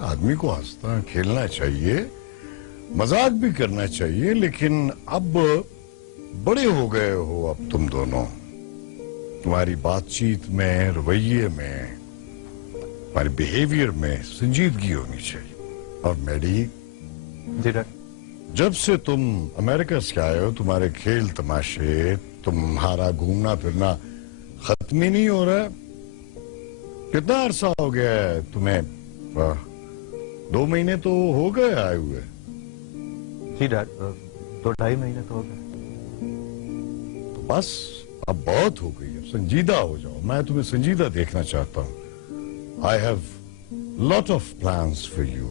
आदमी को हंसना खेलना चाहिए, मजाक भी करना चाहिए, लेकिन अब बड़े हो गए हो अब तुम दोनों। तुम्हारी बातचीत में, रवैये में, तुम्हारे बिहेवियर में संजीदगी होनी चाहिए। और मैडी जी डैड, जब से तुम अमेरिका से आए हो, तुम्हारे खेल तमाशे, तुम्हारा घूमना फिरना खत्म ही नहीं हो रहा है। कितना अरसा हो गया है तुम्हें? 2 महीने तो हो गए आए हुए। जी डैड, 2-2.5 महीने तो हो गए। तो बस अब बहुत हो गई, अब संजीदा हो जाओ। मैं तुम्हें संजीदा देखना चाहता हूं। I have lot of plans for you.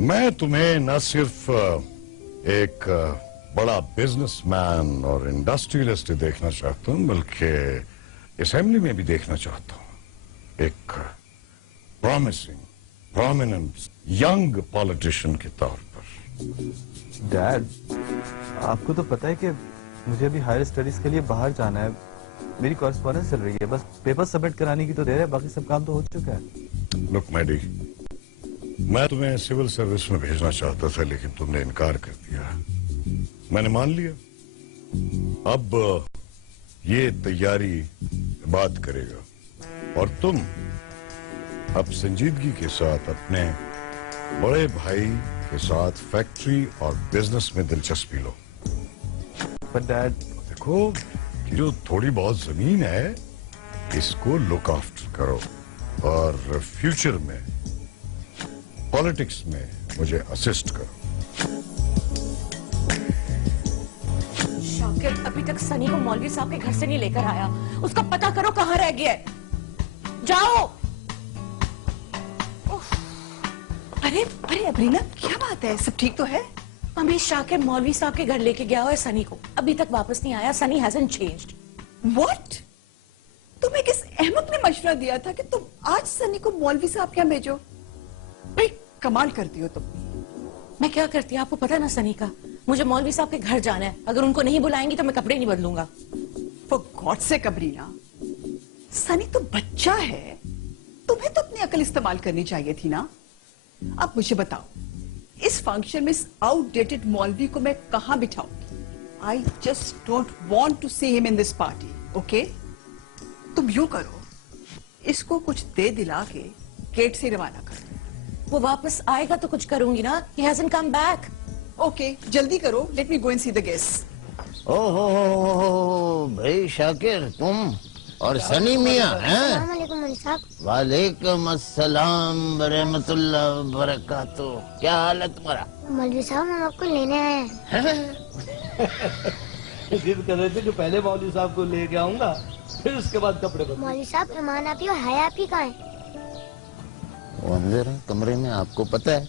मैं तुम्हें न सिर्फ एक बड़ा बिजनेसमैन और इंडस्ट्रियलिस्ट देखना चाहता हूं, बल्कि असेंबली में भी देखना चाहता हूं। एक प्रॉमिसिंग, प्रोमिनेंट यंग पॉलिटिशियन के तौर पर। डैड, आपको तो पता है कि मुझे अभी हायर स्टडीज के लिए बाहर जाना है। मेरी कॉरेस्पॉन्डेंस चल रही है, बस पेपर सबमिट कराने की तो देर है, बाकी सब काम तो हो चुका है। लुक मैडी, मैं तुम्हें सिविल सर्विस में भेजना चाहता था, लेकिन तुमने इनकार कर दिया। मैंने मान लिया। अब ये तैयारी बात करेगा और तुम अब संजीदगी के साथ अपने बड़े भाई के साथ फैक्ट्री और बिजनेस में दिलचस्पी लो। पर डैड, देखो, जो थोड़ी बहुत जमीन है इसको लुक आफ्टर करो और फ्यूचर में पॉलिटिक्स में मुझे असिस्ट करो। शाकिर अभी तक सनी को मौलवी साहब के घर से नहीं लेकर आया। उसका पता करो कहाँ रह गया है। जाओ। अरे अरे अबरीना, क्या बात है? सब ठीक तो है? मम्मी, शाकिर मौलवी साहब के घर लेके गया हुआ है सनी को, अभी तक वापस नहीं आया। Sunny hasn't changed. व्हाट? तुम्हें किस अहमक ने मशवरा दिया था कि तुम आज सनी को मौलवी साहब क्या भेजो? भाई कमाल करती हो तुम। मैं क्या करती हूँ आपको पता है ना सनी का। मुझे मौलवी साहब के घर जाना है, अगर उनको नहीं बुलाएंगी तो मैं कपड़े नहीं बदलूंगा। फॉर गॉड सेक अबरीना, सनी तो बच्चा है, तुम्हें तो अपनी अकल इस्तेमाल करनी चाहिए थी ना। अब मुझे बताओ, इस फंक्शन में इस आउटडेटेड मौलवी को मैं कहां बिठाऊंगी? I just don't want to see him in this party. Okay, तुम यूं करो, इसको कुछ दे दिला के गेट से रवाना कर दो। वो वापस आएगा तो कुछ करूंगी ना। He hasn't come back. Okay, जल्दी करो, let me go and see the guest. ओहो भाई शाकिर, तुम और सनी मियां हैं? वालेकुम अस्सलाम रहमतुल्लाह बरकातु। क्या हाल है तुम्हारा? मौलवी साहब, हम आपको लेने आए हैं। जिद कर रहे थे कि पहले मौलवी साहब को लेके आऊंगा, फिर उसके बाद कपड़े बदलूंगा। मौलवी साहब, ईमान आपी और हया आपी कहाँ है? वो अंदर है कमरे में, आपको पता है।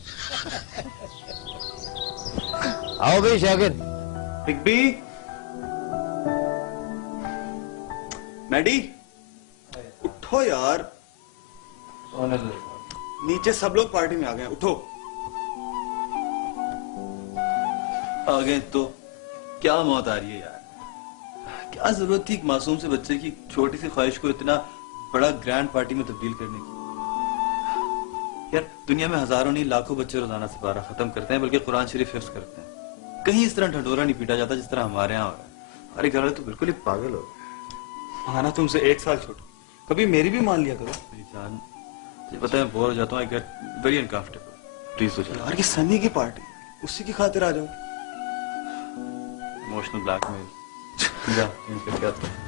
आओ भाई शाकिर। बिग बी, मैडी, उठो यार। नीचे सब लोग पार्टी में आ गए, उठो। आ गए तो क्या मौत आ रही है यार? क्या जरूरत थी एक मासूम से बच्चे की छोटी सी ख्वाहिश को इतना बड़ा ग्रैंड पार्टी में तब्दील करने की? यार दुनिया में हजारों नहीं लाखों बच्चे रोजाना सिपारा खत्म करते हैं, बल्कि कुरान शरीफ हिफ्ज करते हैं। कहीं इस तरह ढंढोरा नहीं पीटा जाता जिस तरह हमारे यहाँ हो रहा है। हमारे घर वाले तो बिल्कुल ही पागल हो गए। हाँ ना, तुमसे 1 साल छोटा, कभी मेरी भी मान लिया करो। मेरी जान, मुझे पता है बोर हो जाता हूँ, I get very uncomfortable. Please हो जाओ यार, ये सनी की पार्टी, उसी की खातिर आ जाओ। Emotional blackmail.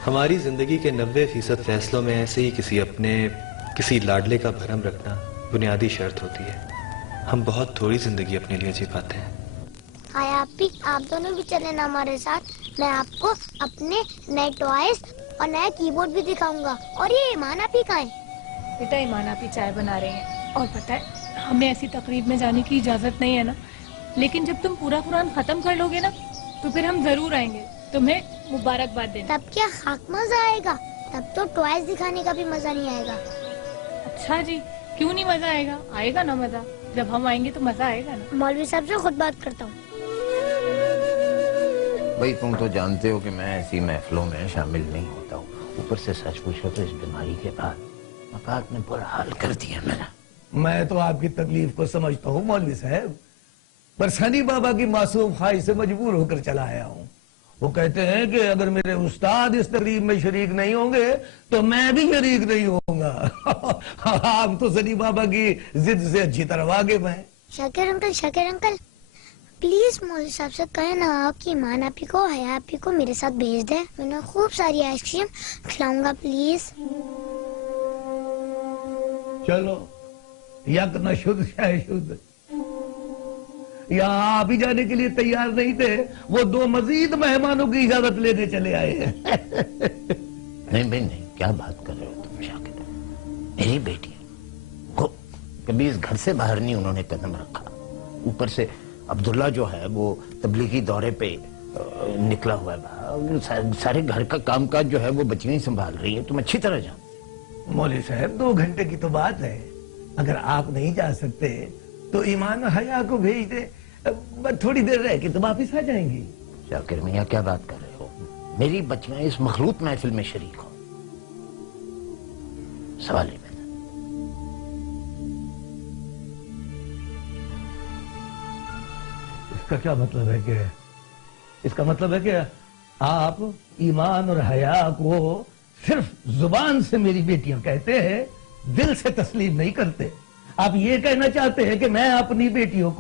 हमारी जिंदगी के 90% फैसलों में ऐसे ही किसी लाडले का भरम रखना बुनियादी शर्त होती है। हम बहुत थोड़ी जिंदगी अपने लिए जी पाते हैं। हाय आपी, आप दोनों भी चले ना हमारे साथ। मैं आपको अपने नए टॉयज और नया कीबोर्ड भी दिखाऊंगा। और ये ईमान आपी कहाँ है? बेटा, ईमान आपी चाय बना रहे हैं। और पता है, हमें ऐसी तकरीब में जाने की इजाजत नहीं है ना, लेकिन जब तुम पूरा कुरान खत्म कर लोगे ना, तो फिर हम जरूर आएंगे तुम्हें मुबारकबाद देने। तब क्या खाक मजा आएगा? तब तो टॉयज दिखाने का भी मजा नहीं आएगा। अच्छा जी, क्यों नहीं मजा आएगा? आएगा ना मजा, जब हम आएंगे तो मजा आएगा ना। मौलवी साहब से खुद बात करता हूँ। भाई तुम तो जानते हो कि मैं ऐसी महफिलों में शामिल नहीं होता हूँ। ऊपर से सच पूछो तो इस बीमारी के बाद मकाक ने बुरा हाल कर दिया मेरा। मैं तो आपकी तकलीफ को समझता हूँ मौलवी साहब, पर सनी बाबा की मासूम ख्वाहिश से मजबूर होकर चला आया हूँ। वो कहते हैं कि अगर मेरे उस्ताद इस तकलीफ में शरीक नहीं होंगे तो मैं भी शरीक नहीं होऊंगा। आप तो सनी बाबा की जिद से अच्छी तरह वाकिफ हैं। शाकिर अंकल प्लीज मौलवी साहब से कहें ना आपकी ईमान आपी को हया आपी को मेरे साथ भेज दे, मैं उन्हें खूब सारी आइसक्रीम खिलाऊंगा प्लीज। चलो यक न शुद्ध शाय शुद्ध। यहाँ आप ही जाने के लिए तैयार नहीं थे, वो 2 मजीद मेहमानों की इजाजत लेने चले आए हैं। नहीं भाई नहीं, क्या बात कर रहे हो तुम शाकिर? मेरी बेटी को कभी इस घर से बाहर नहीं उन्होंने कदम रखा। ऊपर से अब्दुल्ला जो है वो तबलीगी दौरे पे निकला हुआ है, सारे घर का कामकाज जो है वो बच्चियां ही संभाल रही है, तुम अच्छी तरह जानते। मौलवी साहब 2 घंटे की तो बात है, अगर आप नहीं जा सकते तो ईमान और हया को भेज दे, बस थोड़ी देर रह के तो वापिस आ जाएंगी। शाकिर मियां क्या बात कर रहे हो? मेरी बच्चियां इस मखलूत महफिल में शरीक हो, सवाल ही पैदा। इसका क्या मतलब है कि इसका मतलब है कि आप ईमान और हया को सिर्फ जुबान से मेरी बेटियां कहते हैं, दिल से तस्लीम नहीं करते। आप ये कहना चाहते हैं कि मैं अपनी बेटियों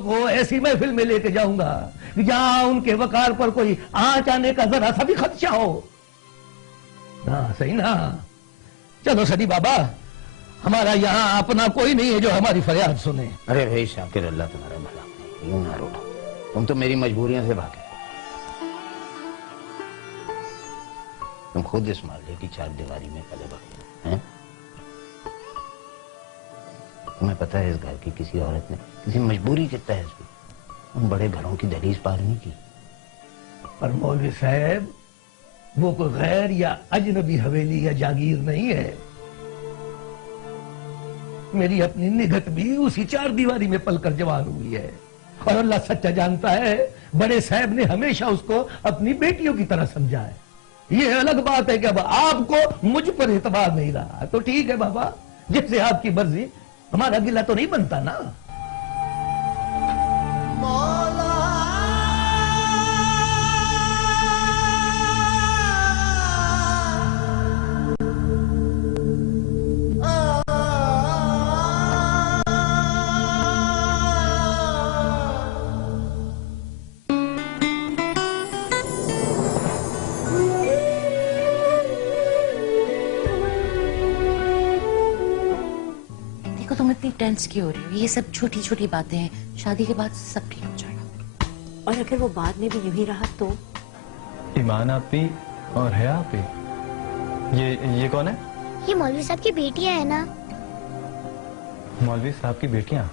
को ऐसी महफिल में लेके जाऊंगा जहां उनके वकार पर कोई आंच आने का जरा सा भी खदशा हो ना? सही ना? चलो सनी बाबा, हमारा यहाँ अपना कोई नहीं है जो हमारी फरियाद सुने। अरे भाई शाकिर, अल्लाह तुम्हारा भला करे, यूं ना रो, तुम तो मेरी मजबूरियों से भागे। तुम खुद इस मोहल्ले की 4 दीवारी में पले बढ़े हैं। तुम्हें पता है इस घर की किसी औरत ने किसी मजबूरी के तहत भी उन बड़े घरों की दहलीज पार नहीं की। पर मौलवी साहब, वो कोई गैर या अजनबी हवेली या जागीर नहीं है। मेरी अपनी निगत भी उसी 4 दीवारी में पलकर जवान हुई है, और अल्लाह सच्चा जानता है बड़े साहब ने हमेशा उसको अपनी बेटियों की तरह समझा है। ये अलग बात है कि अब आपको मुझ पर एतबार नहीं रहा, तो ठीक है बाबा, जिससे आपकी मर्जी, हमारा गिला तो नहीं बनता ना। तुम इतनी टेंस क्यों हो रही हो? ये सब छोटी छोटी बातें हैं, शादी के बाद सब ठीक हो जाएगा। और अगर वो बाद में भी यूं ही रहा तो? ईमान आपी और हया आपी, ये कौन है? ये मौलवी साहब की बेटियां है ना। मौलवी साहब की बेटियां?